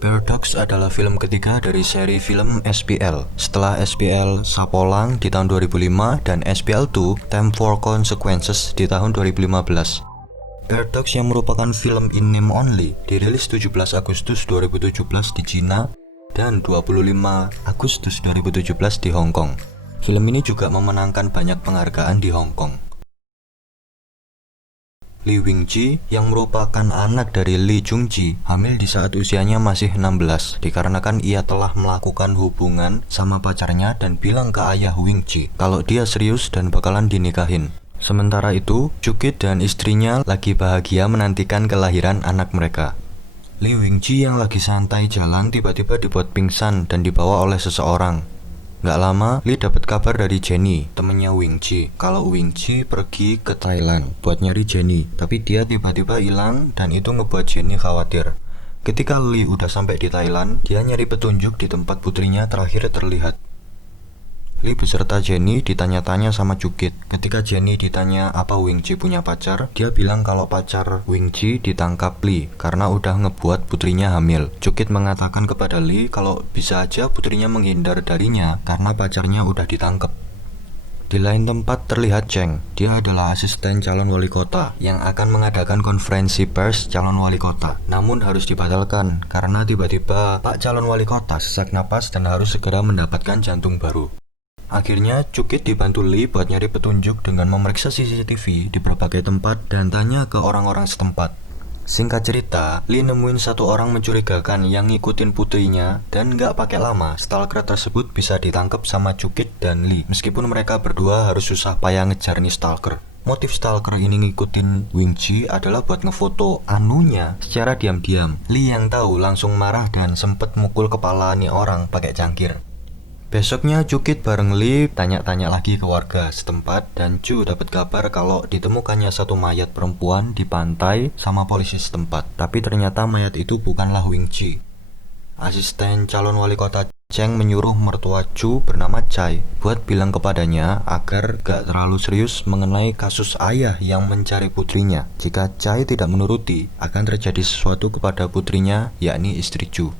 Paradox adalah film ketiga dari seri film SPL. Setelah SPL Sapolang di tahun 2005 dan SPL2 Time for Consequences di tahun 2015. Paradox yang merupakan film in name only dirilis 17 Agustus 2017 di Cina dan 25 Agustus 2017 di Hong Kong. Film ini juga memenangkan banyak penghargaan di Hong Kong. Lee Wing-ji yang merupakan anak dari Lee Jung-ji hamil di saat usianya masih 16 dikarenakan ia telah melakukan hubungan sama pacarnya dan bilang ke ayah Wing-ji kalau dia serius dan bakalan dinikahin. Sementara itu, Chukit dan istrinya lagi bahagia menantikan kelahiran anak mereka. Lee Wing-ji yang lagi santai jalan tiba-tiba dibuat pingsan dan dibawa oleh seseorang. Gak lama, Lee dapat kabar dari Jenny, temennya Wing-ji, kalau Wing-ji pergi ke Thailand buat nyari Jenny, tapi dia tiba-tiba hilang dan itu ngebuat Jenny khawatir. Ketika Lee udah sampai di Thailand, dia nyari petunjuk di tempat putrinya terakhir terlihat. Lee beserta Jenny ditanya-tanya sama Chukit. Ketika Jenny ditanya apa Wing-ji punya pacar, dia bilang kalau pacar Wing-ji ditangkap Lee karena udah ngebuat putrinya hamil. Chukit mengatakan kepada Lee kalau bisa aja putrinya menghindar darinya karena pacarnya udah ditangkap. Di lain tempat terlihat Cheng. Dia adalah asisten calon wali kota yang akan mengadakan konferensi pers calon wali kota. Namun harus dibatalkan karena tiba-tiba Pak calon wali kota sesak napas dan harus segera mendapatkan jantung baru. Akhirnya Chukit dibantu Lee buat nyari petunjuk dengan memeriksa CCTV di berbagai tempat dan tanya ke orang-orang setempat. Singkat cerita, Lee nemuin satu orang mencurigakan yang ngikutin putrinya dan gak pakai lama stalker tersebut bisa ditangkap sama Chukit dan Lee meskipun mereka berdua harus susah payah ngejar nih stalker. Motif stalker ini ngikutin Wing-ji adalah buat ngefoto anunya secara diam-diam. Lee yang tahu langsung marah dan sempet mukul kepala nih orang pakai cangkir. Besoknya Chukit bareng Lee tanya-tanya lagi ke warga setempat dan Chu dapat kabar kalau ditemukannya satu mayat perempuan di pantai sama polisi setempat. Tapi ternyata mayat itu bukanlah Wing-ji. Asisten calon wali kota Cheng menyuruh mertua Chu bernama Chai buat bilang kepadanya agar gak terlalu serius mengenai kasus ayah yang mencari putrinya. Jika Chai tidak menuruti, akan terjadi sesuatu kepada putrinya, yakni istri Chu.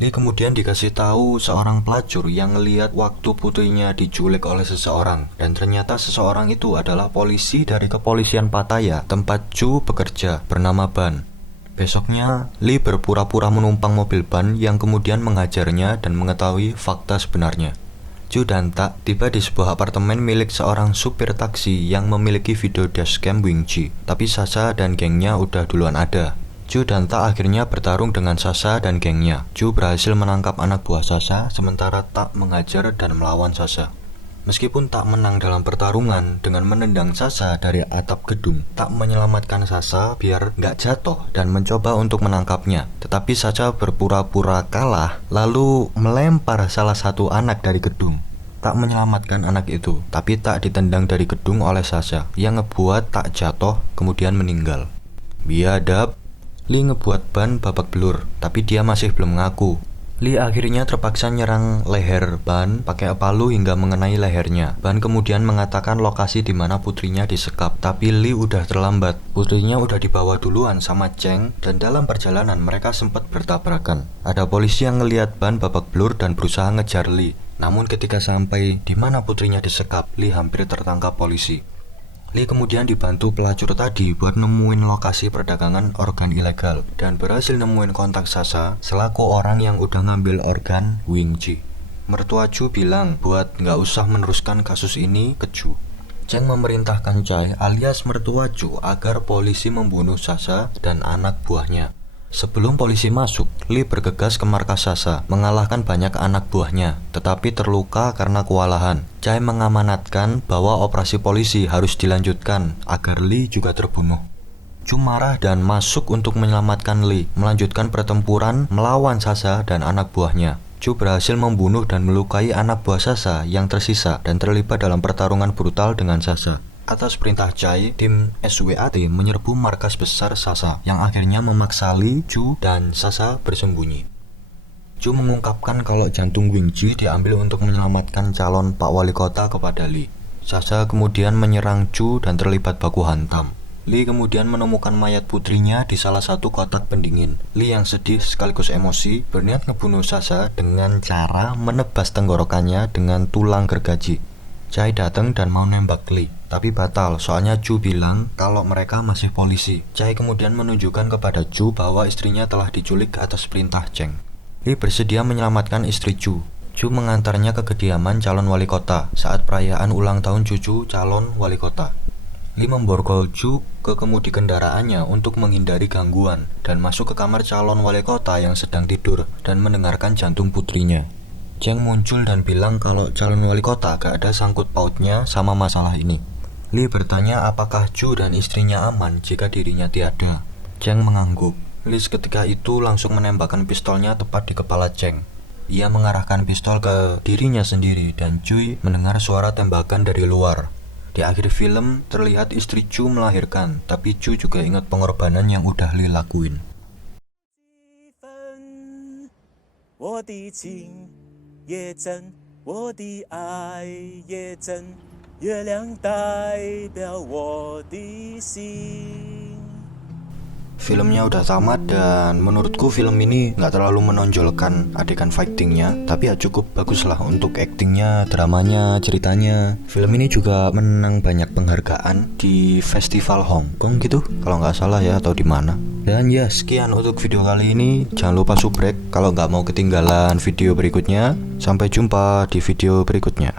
Lee kemudian dikasih tahu seorang pelacur yang ngeliat waktu putrinya diculik oleh seseorang dan ternyata seseorang itu adalah polisi dari kepolisian Pattaya tempat Chu bekerja bernama Ban. Besoknya, Lee berpura-pura menumpang mobil Ban yang kemudian menghajarnya dan mengetahui fakta sebenarnya. Chu dan Tak tiba di sebuah apartemen milik seorang supir taksi yang memiliki video dashcam Wing-ji, tapi Sasha dan gengnya udah duluan ada. Chu dan Tak akhirnya bertarung dengan Sasha dan gengnya. Chu berhasil menangkap anak buah Sasha, sementara Tak menghajar dan melawan Sasha. Meskipun Tak menang dalam pertarungan dengan menendang Sasha dari atap gedung, Tak menyelamatkan Sasha biar nggak jatuh dan mencoba untuk menangkapnya. Tetapi Sasha berpura-pura kalah, lalu melempar salah satu anak dari gedung. Tak menyelamatkan anak itu, tapi Tak ditendang dari gedung oleh Sasha, yang ngebuat Tak jatuh kemudian meninggal. Biadab, Lee ngebuat Ban babak belur, tapi dia masih belum mengaku. Lee akhirnya terpaksa nyerang leher Ban pakai palu hingga mengenai lehernya. Ban kemudian mengatakan lokasi di mana putrinya disekap, tapi Lee udah terlambat. Putrinya udah dibawa duluan sama Cheng dan dalam perjalanan mereka sempat bertabrakan. Ada polisi yang ngelihat Ban babak belur dan berusaha ngejar Lee. Namun ketika sampai di mana putrinya disekap, Lee hampir tertangkap polisi. Lee kemudian dibantu pelacur tadi buat nemuin lokasi perdagangan organ ilegal dan berhasil nemuin kontak Sasha selaku orang yang udah ngambil organ Wing-ji. Mertua Chu bilang buat nggak usah meneruskan kasus ini ke Chu. Cheng memerintahkan Chai alias mertua Chu agar polisi membunuh Sasha dan anak buahnya. Sebelum polisi masuk, Lee bergegas ke markas Sasha, mengalahkan banyak anak buahnya, tetapi terluka karena kewalahan. Chai mengamanatkan bahwa operasi polisi harus dilanjutkan agar Lee juga terbunuh. Chu marah dan masuk untuk menyelamatkan Lee, melanjutkan pertempuran melawan Sasha dan anak buahnya. Chu berhasil membunuh dan melukai anak buah Sasha yang tersisa dan terlibat dalam pertarungan brutal dengan Sasha. Atas perintah Chai, tim SWAT menyerbu markas besar Sasha yang akhirnya memaksa Lee, Chu, dan Sasha bersembunyi. Chu mengungkapkan kalau jantung Wing-ji diambil untuk menyelamatkan calon Pak Wali Kota kepada Lee. Sasha kemudian menyerang Chu dan terlibat baku hantam. Lee kemudian menemukan mayat putrinya di salah satu kotak pendingin. Lee yang sedih sekaligus emosi berniat ngebunuh Sasha dengan cara menebas tenggorokannya dengan tulang gergaji. Chai datang dan mau nembak Lee, tapi batal soalnya Chu bilang kalau mereka masih polisi. Chai kemudian menunjukkan kepada Chu bahwa istrinya telah diculik atas perintah Cheng. Lee bersedia menyelamatkan istri Chu. Chu mengantarnya ke kediaman calon wali kota saat perayaan ulang tahun cucu calon wali kota. Lee memborgol Chu ke kemudi kendaraannya untuk menghindari gangguan dan masuk ke kamar calon wali kota yang sedang tidur dan mendengarkan jantung putrinya. Cheng muncul dan bilang kalau calon wali kota gak ada sangkut pautnya sama masalah ini. Lee bertanya apakah Chu dan istrinya aman jika dirinya tiada. Cheng mengangguk. Lee ketika itu langsung menembakkan pistolnya tepat di kepala Cheng. Ia mengarahkan pistol ke dirinya sendiri dan Cui mendengar suara tembakan dari luar. Di akhir film terlihat istri Chu melahirkan, tapi Chu juga ingat pengorbanan yang udah Lee lakuin. Filmnya udah tamat dan menurutku film ini gak terlalu menonjolkan adegan fightingnya, tapi ya cukup bagus lah untuk actingnya, dramanya, ceritanya. Film ini juga menang banyak penghargaan di festival Hong Kong gitu, kalau nggak salah ya, atau di mana. Dan ya sekian untuk video kali ini. Jangan lupa subrek kalau nggak mau ketinggalan video berikutnya. Sampai jumpa di video berikutnya.